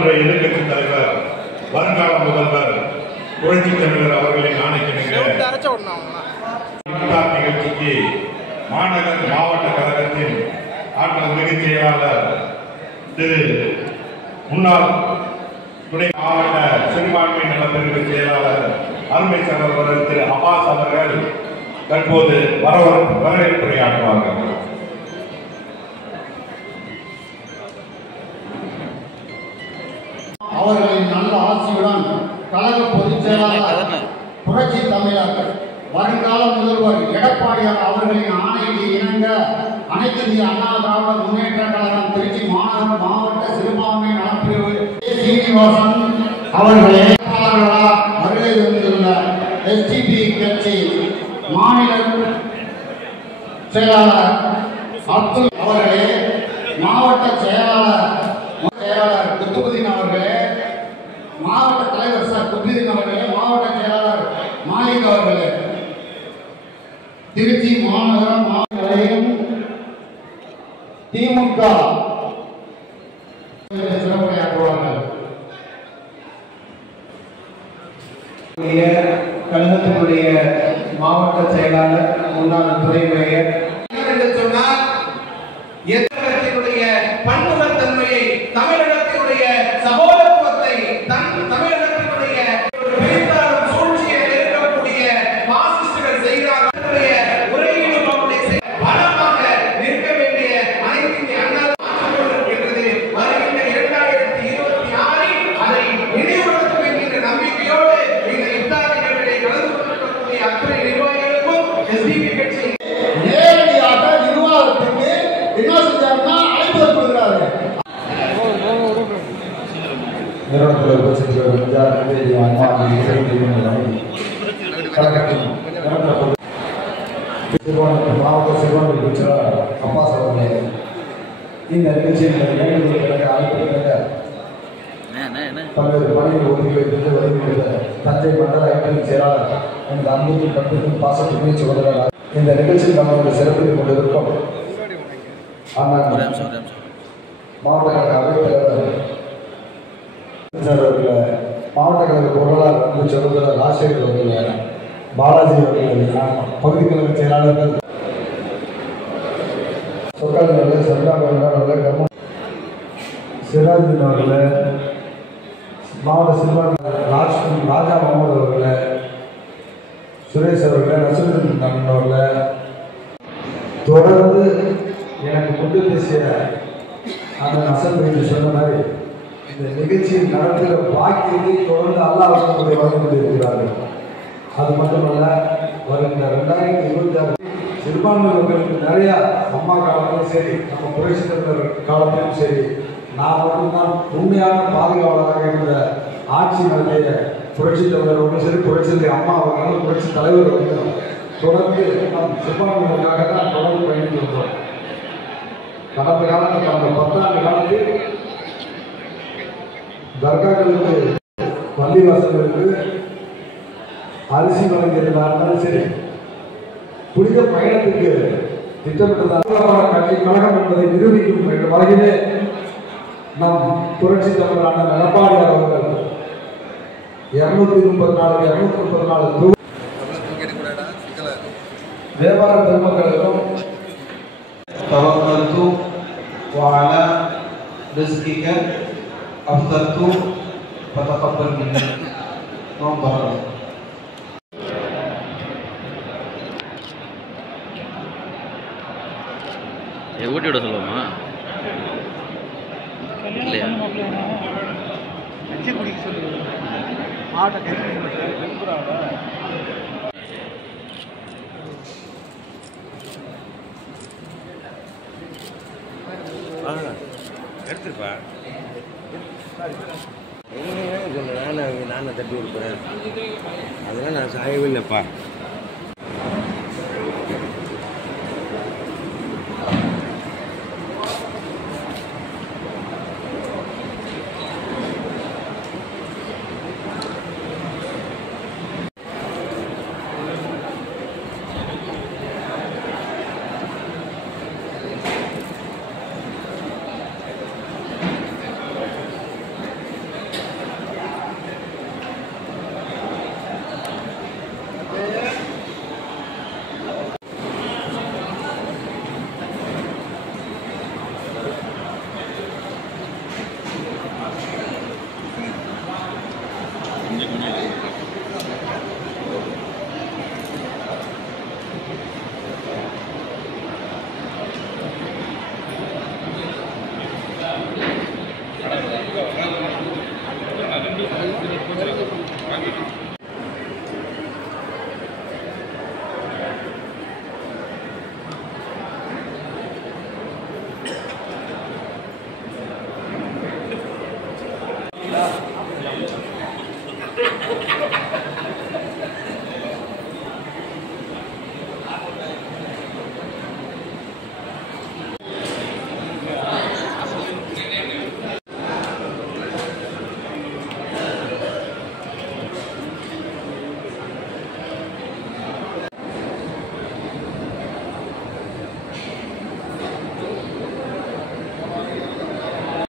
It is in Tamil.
சட்டமன்ற எதிர்க்கட்சி தலைவர் வருங்கால முதல்வர் புரட்சி தமிழர் அவர்களின் ஆணைக்கிணங்க நிகழ்ச்சிக்கு மாவட்ட கழகத்தின் ஆற்றல் மிகு செயலாளர் திரு முன்னாள் துணை மாவட்ட சிறுபான்மை நலப்பிரிவு செயலாளர் அருமை சகோதரர் திரு அப்பாஸ் அவர்கள் தற்போது வரவேற்புரையாற்றுவார்கள். அவர்களின் நல்ல ஆட்சியுடன் கழக பொதுச் செயலாளர் புரட்சி தமிழர் வருங்கால முதல்வர் எடப்பாடியார் அவர்களின் ஆணைக்கு இணங்க அனைத்து இந்திய அண்ணா திராவிட முன்னேற்ற கழகம் திருச்சி மாவட்ட சிறுபான்மை நலப்பிரிவு சீனிவாசன் அவர்களே வருகை தந்துள்ள எஸ்டிபி கட்சி மாநில செயலாளர் அப்துல் அவர்களே, மாவட்ட செயலாளர் குத்துபுதீன் அவர்களே, மாவட்ட தலைவர் சார் குத்துபுதீன் அவர்களே, மாவட்ட செயலாளர் மாலிக் அவர்களே, திருச்சி மாநகர மாநிலம் திமுக சிறப்புரையாற்றுவார்கள். கழகத்தினுடைய மாவட்ட செயலாளர் முன்னாள் துறை மேயர் சொன்னால் பன்முகத்தன்மையை தமிழகத்தினுடைய சகோதரத்துவத்தை தமிழகத்தினுடைய சூழ்ச்சியை இருக்கக்கூடிய பாசிஸ்டுகள் செய்கிறார்கள். உரையிலும் அவருடைய பலமாக நிற்க வேண்டிய அனைத்து இந்திய அண்ணா இருக்கிறது. வருகின்ற 2026 அதை நினைவுபடுத்தும் என்கின்ற நம்பிக்கையோடு இந்த இஃப்தார் நிகழ்ச்சியை கலந்து கொண்டிருக்கக்கூடிய அத்தனை நிர்வாகிகளுக்கும் எஸ்டிபி கட்சி நேரடியாக நிர்வாகத்துக்கு என்ன செஞ்சாருன்னா அழைப்பு கொடுக்கிறாரு. நிறுவனத்தில் உபசரித்த மாவட்ட சிறுபான்மை அமைச்சர் அப்பாஸ் அவர்களே, இந்த நிகழ்ச்சியில் அழைப்பிருக்கிற பல்வேறு பணிகள் ஒதுக்கி வைத்து வருகின்ற தஞ்சை மண்டல ஐடி செயலாளர் எனது அன்புக்கும் பண்புக்கும் பாசத்துக்குரிய சகோதரர், இந்த நிகழ்ச்சியில் நம்மளுடைய சிறப்பித்துக் கொண்டிருக்கும் மாவட்ட கழக அவைத்தலைவர் மாவட்ட கழக பொருளாளர் அன்பு சகோதரர் ராஜசேகர் அவர்கள், பாலாஜி அவர்கள், பகுதி கழக செயலாளர்கள் சொற்கால் அவர்கள், சர்தார் அவர்கள், சிராஜுதீன் அவர்கள், மாவட்ட சிறுபான்மை ராஜா முகமது அவர்கள், சுரேஷ் அவர்கள், நசருதீன் அவர்கள் தொடர்ந்து எனக்கு கொண்டு பேசிய அந்த நசன் சொன்ன மாதிரி இந்த நிகழ்ச்சியில் நடத்துகிற பாக்கியத்தை தொடர்ந்து அல்லாஹ் வழங்கி கொண்டிருக்கிறார்கள். அது மட்டுமல்ல, வருகின்ற 2026 சிறுபான்மை மக்களுக்கு நிறையா அம்மா காலத்திலும் சரி, நம்ம புரட்சி தலைவர் காலத்திலும் சரி, நான் மட்டும்தான் உண்மையான பாதுகாவலராக இருந்த ஆட்சி நடத்திய புரட்சி தலைவர்களும் சரி, புரட்சி அம்மா அவர்களும் புரட்சி தலைவர் அவர்களும் தொடர்ந்து நம் சிறுபான்மையினருக்காக தான் தொடர்ந்து பயணித்து வந்தோம். கடந்த காலத்தில் கடந்த 10 ஆண்டு காலத்தில் தர்காக்களுக்கு பள்ளிவாசல்களுக்கு அரிசி வழங்கியிருந்தாலும் சரி, புனித பயணத்துக்கு திட்டமிட்டதான கட்சி கழகம் என்பதை நிரூபிக்கும் என்ற வகையிலே நம் புரட்சி தமிழரான எடப்பாடியார் அவர்கள் 234 வியாபார பெருமக்களுக்கும் தவக்கல்து வஅலா ரிஸ்கிக அஃதர்து ஃபதகப்பல் மின்னி நோம்பரம். ஊட்டி விட சொல்லுவோமா இல்லையா? எடுத்துருப்பா நானே தட்டி கொடுக்குறேன். அதெல்லாம் நான் சாயவே இல்லைப்பா.